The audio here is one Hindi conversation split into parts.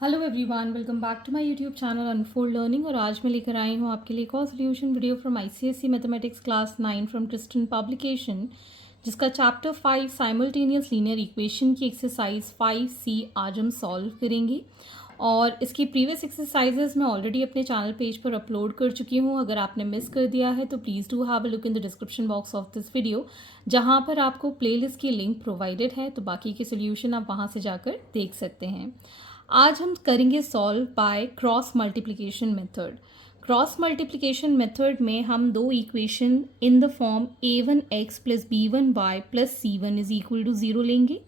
Hello everyone, welcome back to my YouTube channel unfold learning. और आज मैं लेकर आई हूँ आपके लिए एक और solution video from ICSE mathematics class 9 from Kristen publication, जिसका चैप्टर 5 साइमल्टेनियस लीनियर इक्वेशन की एक्सरसाइज 5C आज हम सॉल्व करेंगे। और इसकी प्रीवियस एक्सरसाइजेज मैं ऑलरेडी अपने चैनल पेज पर अपलोड कर चुकी हूँ। अगर आपने मिस कर दिया है तो please do have a look in the description box of this video, जहाँ पर आपको प्लेलिस्ट की लिंक प्रोवाइडेड है, तो बाकी के सोल्यूशन आप वहाँ से जाकर देख सकते हैं। आज हम करेंगे solve by cross multiplication method. Cross multiplication method में हम दो equation in the form a1x plus b1y plus c1 is equal to 0 लेंगे।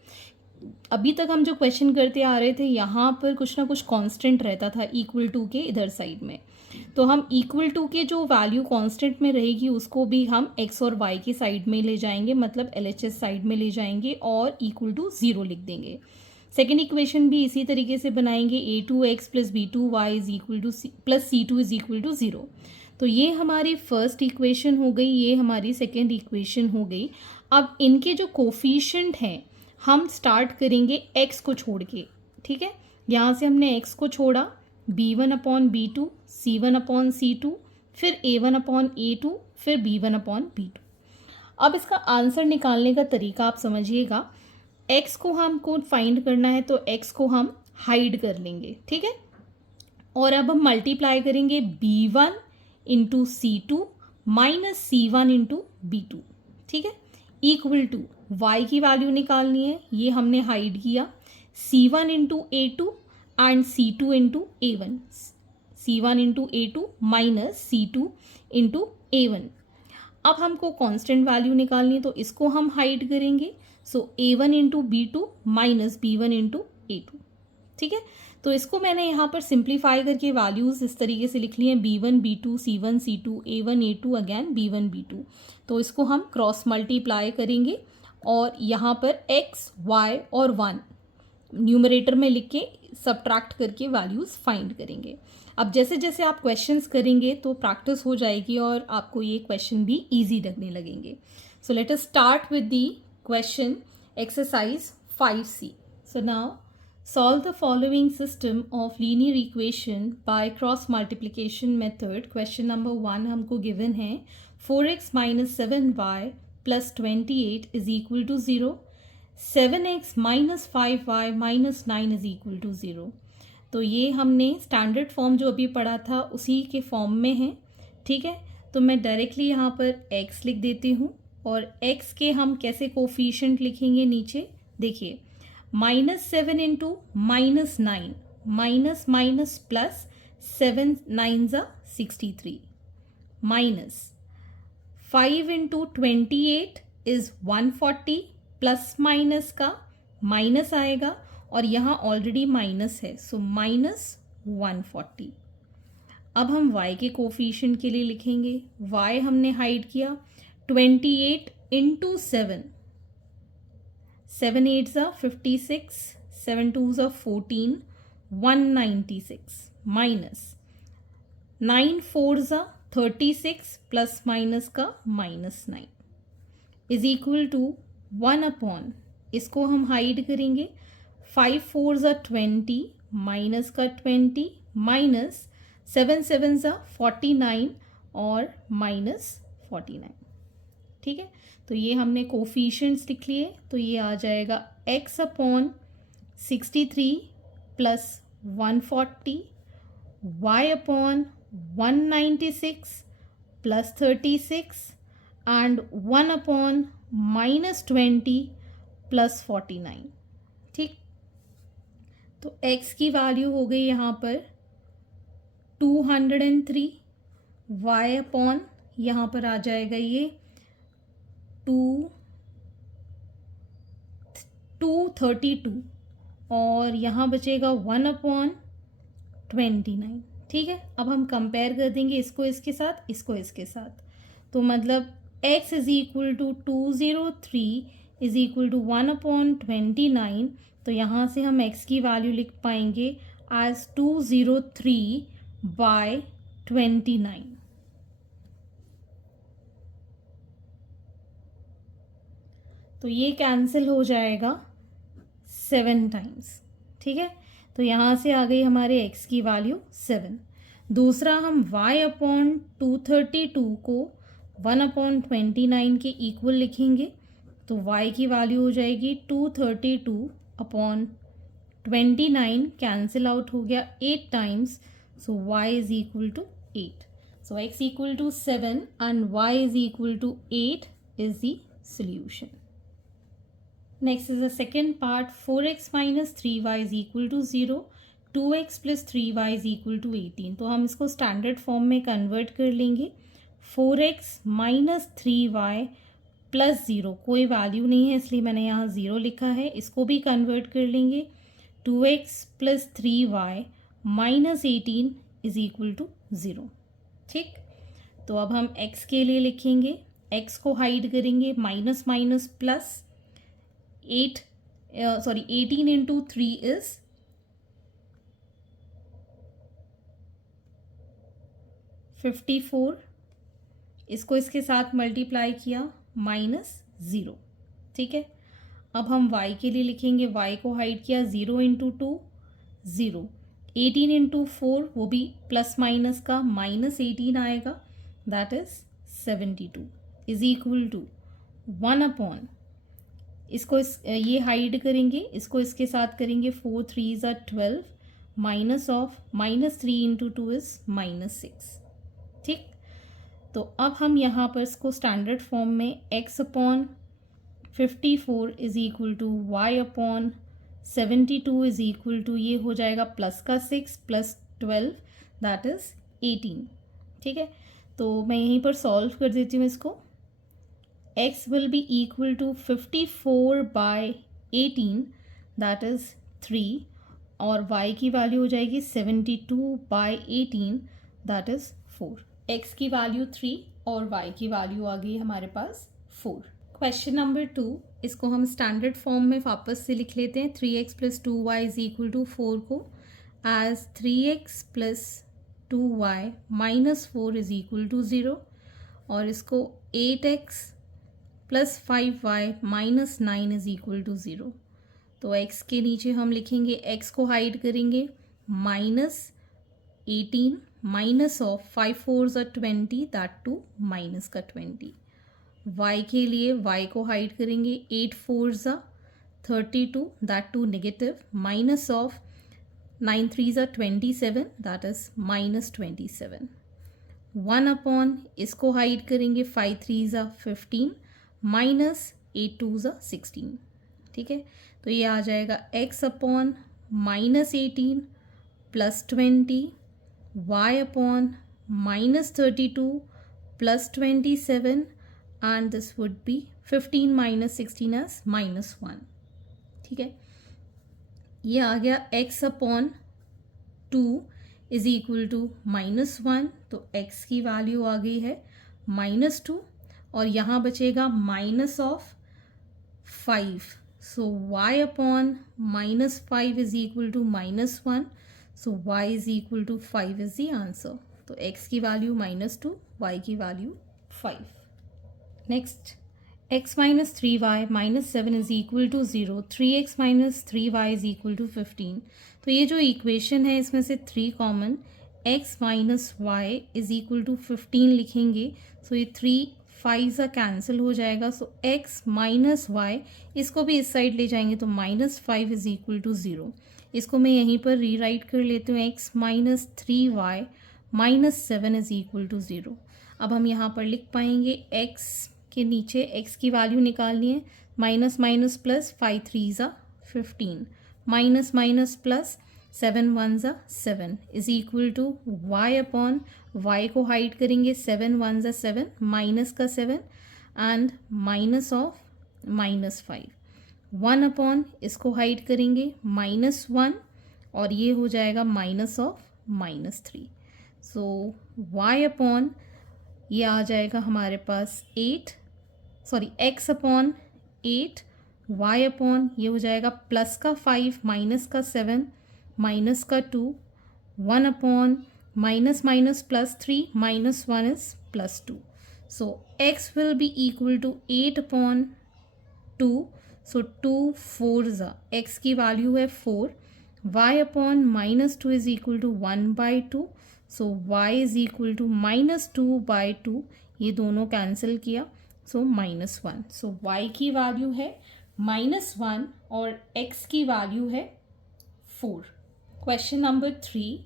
अभी तक हम जो क्वेश्चन करते आ रहे थे, यहाँ पर कुछ ना कुछ कांस्टेंट रहता था इक्वल टू के इधर साइड में, तो हम इक्वल टू के जो वैल्यू कांस्टेंट में रहेगी उसको भी हम x और y की साइड में ले जाएंगे, मतलब LHS साइड में ले जाएंगे और इक्वल टू 0 लिख देंगे। सेकेंड इक्वेशन भी इसी तरीके से बनाएंगे, a2x plus b2y is equal to plus c2 is equal to 0। तो ये हमारी फर्स्ट इक्वेशन हो गई, ये हमारी सेकेंड इक्वेशन हो गई। अब इनके जो कोफिशिएंट हैं हम स्टार्ट करेंगे x को छोड़ के, ठीक है। यहाँ से हमने x को छोड़ा, b1 upon b2, c1 upon c2, फिर a1 अपॉन a2, फिर b1 अपॉन b2। अब इसका आंसर निकालने का तरीका आप समझिएगा। x को हमको फाइंड करना है तो x को हम हाइड कर लेंगे, ठीक है। और अब हम मल्टीप्लाई करेंगे b1 into c2 minus c1 into b2, ठीक है, इक्वल टू y की वैल्यू निकालनी है, ये हमने हाइड किया, c1 into a2 and c2 into a1, c1 into a2 minus c2 into a1। अब हमको कांस्टेंट वैल्यू निकालनी है तो इसको हम हाइड करेंगे, सो a1 into b2 minus b1 into a2, ठीक है। तो इसको मैंने यहाँ पर सिंप्लीफाई करके वैल्यूज़ इस तरीके से लिख ली हैं, b1 b2 c1 c2 a1 a2 again b1 b2। तो इसको हम क्रॉस मल्टीप्लाई करेंगे और यहाँ पर x y और 1 न्यूमरेटर में लिख के सब्ट्रैक्ट करके वैल्यूज़ फाइंड करेंगे। अब जैसे जैसे आप क्वेश्चंस करेंगे तो प्रैक्टिस हो जाएगी और आपको ये क्वेश्चन भी इजी लगने लगेंगे। So let us start with the question exercise 5C। So now solve the following system of linear equation by cross multiplication method। Question number 1 हमको गिवन है 4x minus 7y plus 28 is equal to 0, 7x minus 5y minus 9 is equal to 0। तो ये हमने स्टैंडर्ड फॉर्म जो अभी पढ़ा था उसी के फॉर्म में है, ठीक है। तो मैं डायरेक्टली यहाँ पर x लिख देती हूँ और x के हम कैसे कोफिशिएंट लिखेंगे नीचे देखिए, -7 इंटू -9, माइनस माइनस प्लस 7 9 ज़ा 63, minus 5 into 28 is 140, plus minus का माइनस आएगा और यहाँ ऑलरेडी माइनस है, सो माइनस 140। अब हम y के कोफिशिएंट के लिए लिखेंगे, y हमने हाइड किया, 28 इंटू 7, 7 8 ज़ा 56, 7 2 ज़ा 14, 196, माइनस 9 4 ज़ा 36 प्लस माइनस का -9 इज इक्वल टू 1 अपॉन, इसको हम हाइड करेंगे, 5 4 ज़ा 20 माइनस का 20 माइनस 7 7 ज़ा 49 और माइनस 49, ठीक है। तो ये हमने कोफिशिएंट्स लिख लिए, तो ये आ जाएगा x upon 63 plus 140, y upon 196 plus 36 and 1 upon -20 plus 49, ठीक। तो x की वैल्यू हो गई यहाँ पर 203, y अपॉन यहाँ पर आ जाएगा ये 232 और यहाँ बचेगा 1 अपॉन 29, ठीक है। अब हम कंपेयर कर देंगे इसको इसके साथ, इसको इसके साथ, तो मतलब x is equal to 203 is equal to 1 upon 29। तो यहाँ से हम x की वैल्यू लिख पाएंगे एज 203 बाय 29। तो ये कैंसिल हो जाएगा 7 टाइम्स, ठीक है। तो यहाँ से आ गई हमारे x की वैल्यू 7। दूसरा हम y अपॉन 232 को 1/29 के इक्वल लिखेंगे, तो y की वैल्यू हो जाएगी 232 अपॉन 29, कैंसिल आउट हो गया 8 times, so y is equal to 8. So x equal to 7 and y is equal to 8 is the solution. Next is the second part. 4x minus 3y is equal to 0. 2x plus 3y is equal to 18. तो हम इसको स्टैंडर्ड फॉर्म में कन्वर्ट कर लेंगे. 4x माइनस 3y प्लस 0, कोई वैल्यू नहीं है इसलिए मैंने यहाँ 0 लिखा है. इसको भी कन्वर्ट कर लेंगे. 2x plus 3y minus 18 is equal to 0. ठीक, तो अब हम x के लिए लिखेंगे. x को हाइड करेंगे. Minus minus plus 18 into 3 is 54. इसको इसके साथ मल्टीप्लाई किया, माइनस 0. ठीक है, अब हम y के लिए लिखेंगे. y को हाइड किया, 0 इंटू 2 0. 18 इंटू 4 वो भी प्लस माइनस का, माइनस 18 आएगा, that is 72 is equal to 1 upon, इसको ये हाइड करेंगे, इसको इसके साथ करेंगे. 4 3s are 12 minus of minus 3 into 2 is minus 6. ठीक, तो अब हम यहाँ पर इसको स्टैंडर्ड फॉर्म में x upon 54 is equal to y upon 72 is equal to, ये हो जाएगा प्लस का 6 प्लस 12 दैट इज 18. ठीक है, तो मैं यहीं पर सॉल्व कर देती हूँ इसको. x will be equal to 54 by 18 that is 3, और y की वैल्यू हो जाएगी 72 बाय 18 दैट इज 4. x की वैल्यू 3 और y की वैल्यू आ गई हमारे पास 4. क्वेश्चन नंबर 2, इसको हम स्टैंडर्ड फॉर्म में वापस से लिख लेते हैं. 3x plus 2y is equal to 4 को as 3x plus 2y minus 4 is equal to 0, और इसको 8x plus 5y minus 9 is equal to 0. तो x के नीचे हम लिखेंगे, x को हाइड करेंगे, minus 18 minus of 5 4s are 20 that to minus का 20. y के लिए y को हाइड करेंगे, 8 4s are 32 that to negative, minus of 9 3s are 27 that is minus 27. 1 upon, इसको हाइड करेंगे, 5 3s are 15 minus 8 2s are 16. ठीक है, तो ये आ जाएगा x upon minus 18 plus 20, y upon minus 32 plus 27, and this would be 15 minus 16 as minus 1. ठीक है, ये आ गया x upon 2 is equal to minus 1, तो x की वैल्यू आ गई है माइनस 2, और यहाँ बचेगा minus of 5, so y upon minus 5 is equal to minus 1, so y is equal to 5 is the answer. तो x की वैल्यू माइनस 2, y की value 5. Next, x minus 3y minus 7 is equal to 0. 3x minus 3y is equal to 15. तो ये जो इक्वेशन है इसमें से 3 common, x minus y is equal to 15 लिखेंगे, सो ये 3 5 का कैंसिल हो जाएगा, सो x माइनस y, इसको भी इस साइड ले जाएंगे तो माइनस 5 इज इक्वल टू 0. इसको मैं यहीं पर रीराइट कर लेती हूँ, x minus 3y minus 7 is equal to 0. अब हम यहाँ पर लिख पाएंगे, x के नीचे x की वैल्यू निकालनी है, minus minus plus 5 3s are 15 minus minus plus 7 1s are 7 is equal to y upon, y को हाइड करेंगे, 7 1s are 7 माइनस का 7 and minus of minus 5. 1 upon, इसको हाइड करेंगे, माइनस 1, और ये हो जाएगा minus of minus 3. So y upon, ये आ जाएगा हमारे पास 8, sorry x upon 8, y upon, ये हो जाएगा प्लस का 5 माइनस का 7 माइनस का 2, 1 upon minus minus plus 3 minus 1 is plus 2. So x will be equal to 8 upon 2, so 2 4s, x की वैल्यू है 4 y upon -2 is equal to 1/2. So y is equal to -2/2. ये दोनों कैंसिल किया, सो -1. सो y की वैल्यू है -1 और x की वैल्यू है 4. Question number 3.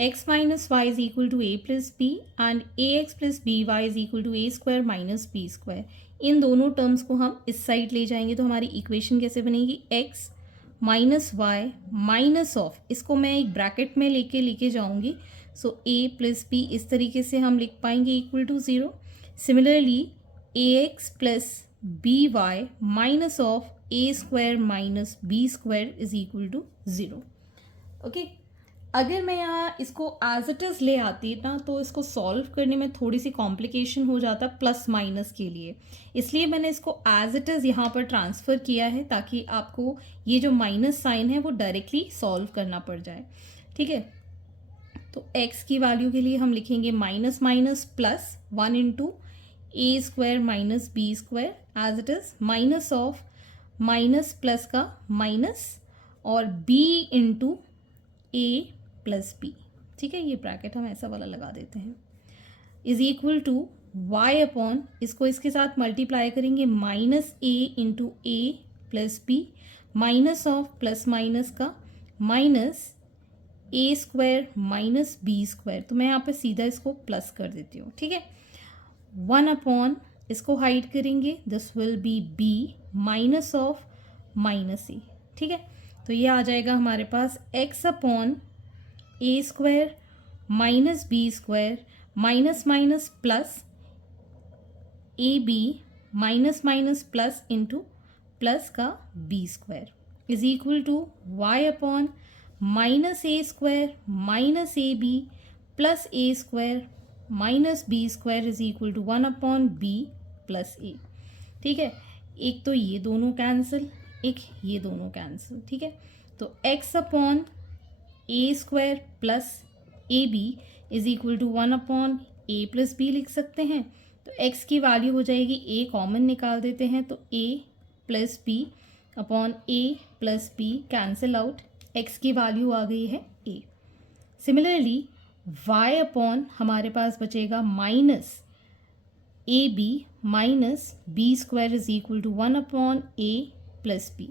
x minus y is equal to a plus b and ax plus by is equal to a square minus b square. इन दोनों टर्म्स को हम इस साइड ले जाएंगे तो हमारी इक्वेशन कैसे बनेगी? x minus y minus of, इसको मैं एक ब्रैकेट में लेके जाऊंगी. सो a प्लस b इस तरीके से हम लिख पाएंगे equal to 0. Similarly ax plus B Y minus of a square minus b square is equal to 0. Okay, अगर मैं यहाँ इसको एज इट इज़ ले आती ना तो इसको सॉल्व करने में थोड़ी सी कॉम्प्लिकेशन हो जाता प्लस माइनस के लिए, इसलिए मैंने इसको एज इट इज़ यहाँ पर ट्रांसफ़र किया है ताकि आपको ये जो माइनस साइन है वो डायरेक्टली सॉल्व करना पड़ जाए. ठीक है, तो x की वैल्यू के लिए हम लिखेंगे minus minus plus 1 into a square minus B square as it is minus of minus plus का माइनस और b इंटू ए प्लस बी. ठीक है, ये ब्रैकेट हम ऐसा वाला लगा देते हैं. Is equal to Y upon, इसको इसके साथ मल्टीप्लाई करेंगे minus a into A plus B minus of plus minus का माइनस ए स्क्वायर माइनस बी स्क्वायर. तो मैं यहाँ पे सीधा इसको प्लस कर देती हूँ. ठीक है, 1 अपॉन, इसको हाइड करेंगे, this will be B minus of minus A. ठीक है, तो ये आ जाएगा हमारे पास x upon A square minus B square minus minus plus A B minus minus plus into plus का B square is equal to Y upon minus A square minus A B plus A square minus B square is equal to 1 upon B plus A. ठीक है, एक तो ये दोनों कैंसिल, एक ये दोनों कैंसिल. ठीक है, तो x upon A square plus A b is equal to 1 upon a plus b लिख सकते हैं. तो x की वैल्यू हो जाएगी, a कॉमन निकाल देते हैं तो a plus b upon a plus b cancel out, x की वैल्यू आ गई है a. सिमिलरली y अपॉन हमारे पास बचेगा minus A B minus B square is equal to 1 upon a plus b.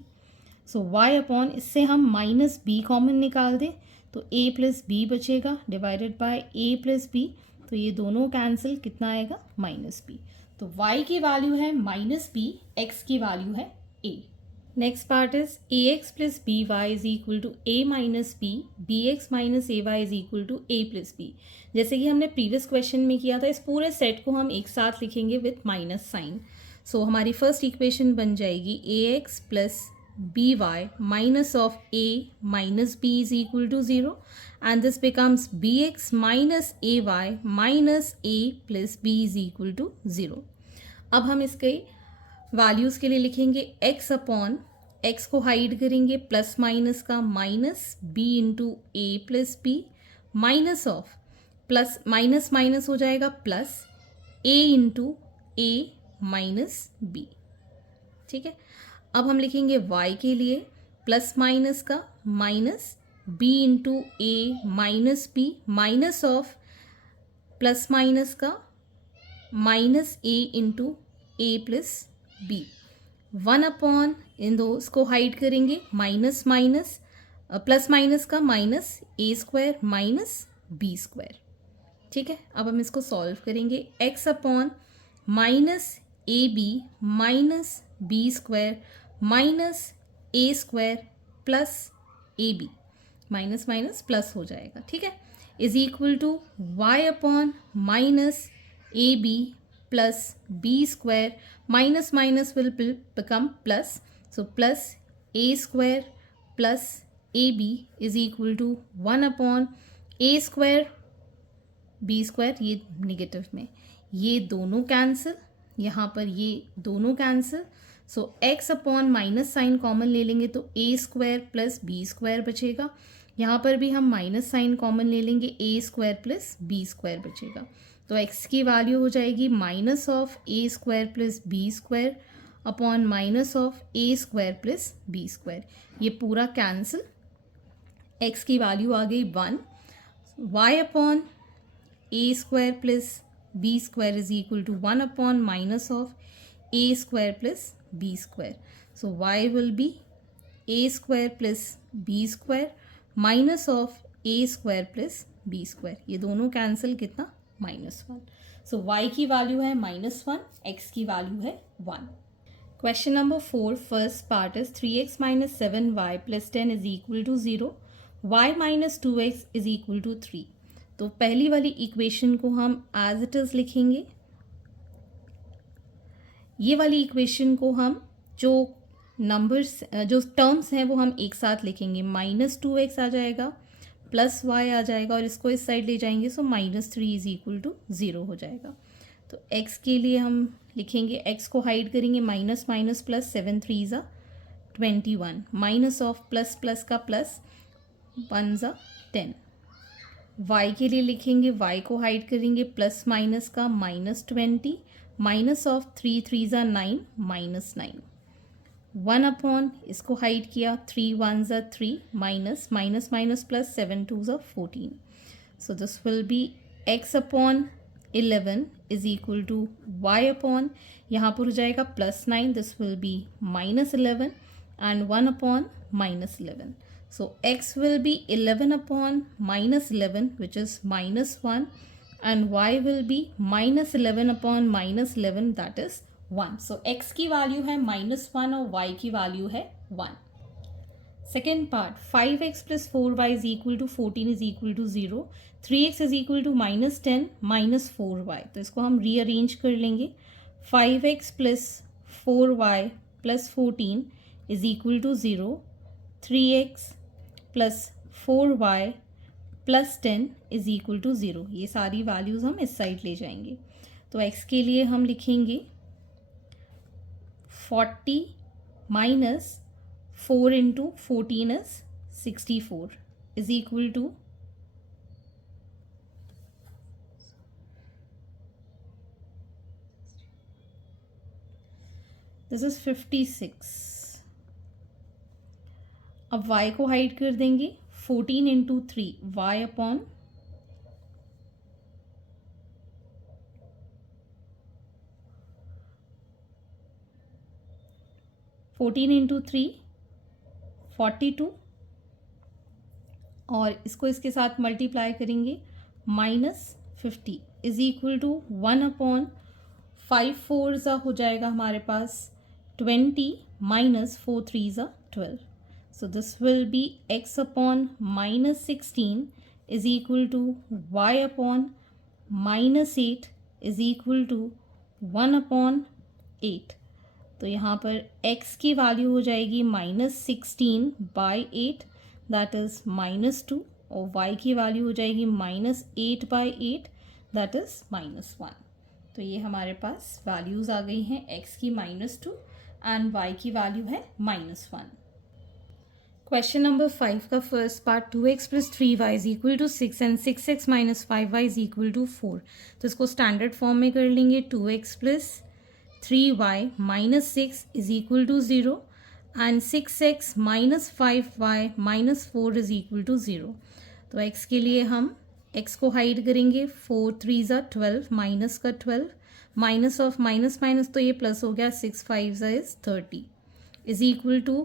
So y upon, इससे हम माइनस बी कॉमन निकाल दें तो a प्लस बी बचेगा divided by a plus b. तो ये दोनों कैंसिल, कितना आएगा? Minus b. तो y की वैल्यू है माइनस बी, x की वैल्यू है a. Next part is a x plus B y is equal to a minus b x minus A y is equal to a plus b. जैसे कि हमने प्रीवियस क्वेश्चन में किया था, इस पूरे सेट को हम एक साथ लिखेंगे विथ माइनस साइन. सो हमारी फर्स्ट इक्वेशन बन जाएगी A x plus B Y minus of A minus B is equal to 0 and this becomes B x minus A Y minus A plus B is equal to 0. अब हम इसके वैल्यूज़ के लिए लिखेंगे x अपॉन, x को हाइड करेंगे प्लस माइनस का minus b into A plus B minus of plus minus minus हो जाएगा plus a into A minus B. ठीक है, अब हम लिखेंगे y के लिए प्लस माइनस का minus b into A minus B minus of plus minus का minus a into A plus B. 1 upon, इन दो इसको हाइड करेंगे माइनस माइनस प्लस माइनस का माइनस ए स्क्वायर माइनस बी स्क्वायर. ठीक है, अब हम इसको सॉल्व करेंगे. x upon minus A B minus B square minus A square plus A B, minus minus plus हो जाएगा. ठीक है, is equal to Y upon minus A B plus b square minus minus will become plus, so plus A square plus A b is equal to 1 upon A square b square. ये निगेटिव में ये दोनों कैंसिल, यहाँ पर ये दोनों cancel. So x upon minus sign common ले लेंगे तो a square plus b square बचेगा. यहाँ पर भी हम माइनस साइन कॉमन ले लेंगे, a square plus b square बचेगा. तो x की वैल्यू हो जाएगी minus of a square plus b square upon minus of a square plus b square. ये पूरा कैंसिल, x की वैल्यू आ गई 1, y upon A square plus b square is equal to 1 upon minus of a square plus b square. So y will be a square plus b square minus of a square plus b square. ये दोनों कैंसिल, कितना, -1. So y की वैल्यू है -1, x की वैल्यू है 1. Question number 4, first part is 3x minus 7y plus 10 is equal to 0, y minus 2x is equal to 3. तो पहली वाली इक्वेशन को हम एज इट इज लिखेंगे. ये वाली इक्वेशन को हम जो नंबर्स जो टर्म्स हैं वो हम एक साथ लिखेंगे. -2x आ जाएगा, प्लस y आ जाएगा और इसको इस साइड ले जाएंगे, सो -3 इज इक्वल टू 0 हो जाएगा. तो x के लिए हम लिखेंगे, x को हाइड करेंगे, माइनस माइनस प्लस, 7 3 ज़ा 21, माइनस ऑफ प्लस प्लस का प्लस, 1 ज़ा 10. y के लिए लिखेंगे, y को हाइड करेंगे, प्लस माइनस का -20, माइनस ऑफ 3 3 ज़ा 9, -9. 1 अपॉन, इसको हाइड किया, 3 1 ज़ा 3, माइनस माइनस माइनस प्लस, 7 2 ज़ा 14. So this will be x upon 11 is equal to y upon, यहाँ पर हो जाएगा +9, this will be -11 and 1 upon -11. So x will be 11 upon -11 which is -1 and y will be -11 upon -11 that is 1. So x की वैल्यू है -1 और y की वैल्यू है 1. Second part, 5x plus 4y is equal to 14 is equal to 0, 3x is equal to -10 minus 4y. तो इसको हम रीअरेंज कर लेंगे. 5x plus 4y plus 14 is equal to 0, 3x plus 4y plus 10 is equal to 0. ये सारी वैल्यूज़ हम इस साइड ले जाएंगे. तो x के लिए हम लिखेंगे 40 minus 4 into 14 is 64 is equal to this is 56. अब y को हाइड कर देंगे, 14 इंटू 3 y अपॉन 14 इंटू 3 42 और इसको इसके साथ मल्टीप्लाई करेंगे, -50 इज इक्वल टू 1 अपॉन 5 4 ज़ा हो जाएगा हमारे पास 20 माइनस 4 3 ज़ा 12. So this will be x upon -16 is equal to y upon -8 is equal to 1 upon 8. तो यहाँ पर x की वैल्यू हो जाएगी -16 बाई 8 दैट इज़ -2 और y की वैल्यू हो जाएगी -8 बाई 8 दैट इज़ -1. तो ये हमारे पास वैल्यूज़ आ गई हैं, x की -2 एंड y की वैल्यू है -1. क्वेश्चन नंबर 5 का first part, 2x plus 3y is equal to 6 and 6x minus 5y is equal to 4. तो इसको स्टैंडर्ड फॉर्म में कर लेंगे. 2x plus 3y minus 6 is equal to 0 and 6x minus 5y minus 4 is equal to 0. तो x के लिए हम x को हाइड करेंगे, 4 3 ज़ा 12, माइनस का 12, माइनस ऑफ माइनस माइनस तो ये प्लस हो गया, 6 5 ज़ा is 30 is equal to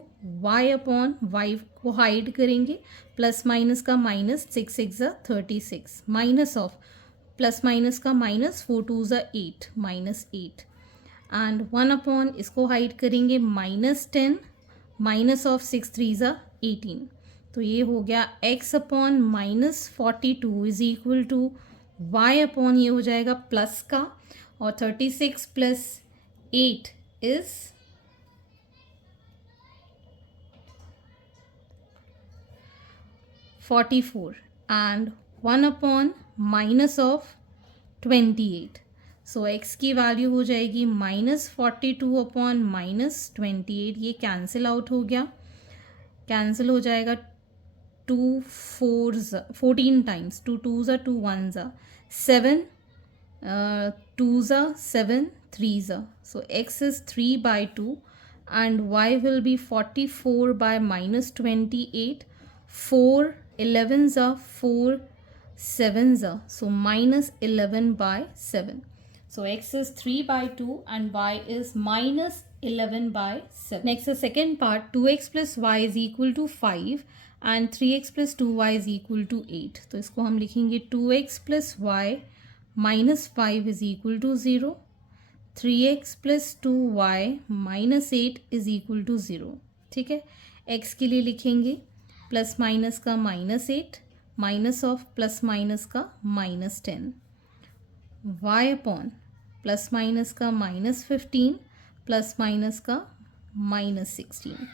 y upon y को हाइड करेंगे, प्लस माइनस का माइनस, 6 6 ज़ा 36, माइनस ऑफ प्लस माइनस का माइनस, 4 2 ज़ा 8, -8 एंड 1 अपॉन इसको हाइड करेंगे, -10 माइनस ऑफ 6 3 ज़ा 18. तो ये हो गया x upon -42 is equal to y upon ये हो जाएगा प्लस का और 36 plus 8 is 44 and 1 upon minus of 28. So x की वैल्यू हो जाएगी -42 अपॉन -28. ये कैंसिल आउट हो गया, कैंसिल हो जाएगा 2 4 14 टाइम्स, 2 2 ज़ा 2 1 ज़ा 7 2 ज़ा 7 3 ज़ा. So x is 3 by 2 and y will be 44 by -28. 4 11 are 4, 7 are, so minus 11 by 7. So x is 3 by 2 and y is minus 11 by 7. Next, the second part, 2x plus y is equal to 5 and 3x plus 2y is equal to 8. तो इसको हम लिखेंगे 2x plus y minus 5 is equal to 0. 3x plus 2y minus 8 is equal to 0. ठीक है, x के लिए लिखेंगे प्लस माइनस का -8 माइनस ऑफ प्लस माइनस का -10, y अपॉन प्लस माइनस का -15 प्लस माइनस का -16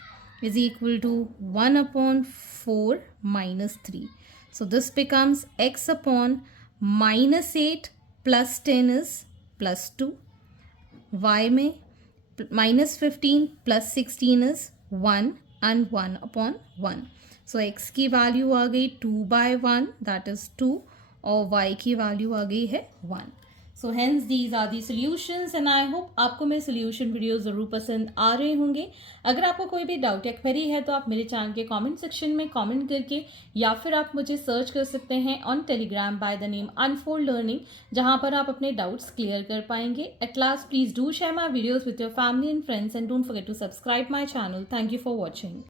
is equal to 1 upon 4 minus 3. So this becomes x upon -8 plus 10 is plus 2. y में -15 plus 16 is 1 and 1 upon 1. So x की वैल्यू आ गई 2/1 that is 2 और y की वैल्यू आ गई है 1. So hence these are the solutions and I hope आपको मेरे सॉल्यूशन वीडियो ज़रूर पसंद आ रहे होंगे. अगर आपको कोई भी डाउट या क्वेरी है तो आप मेरे चैनल के कमेंट सेक्शन में कमेंट करके या फिर आप मुझे सर्च कर सकते हैं on Telegram by the name Unfold Learning, जहां पर आप अपने डाउट्स क्लियर कर पाएंगे. At last please do share my videos with your family and friends and don't forget to subscribe my channel. Thank you for watching.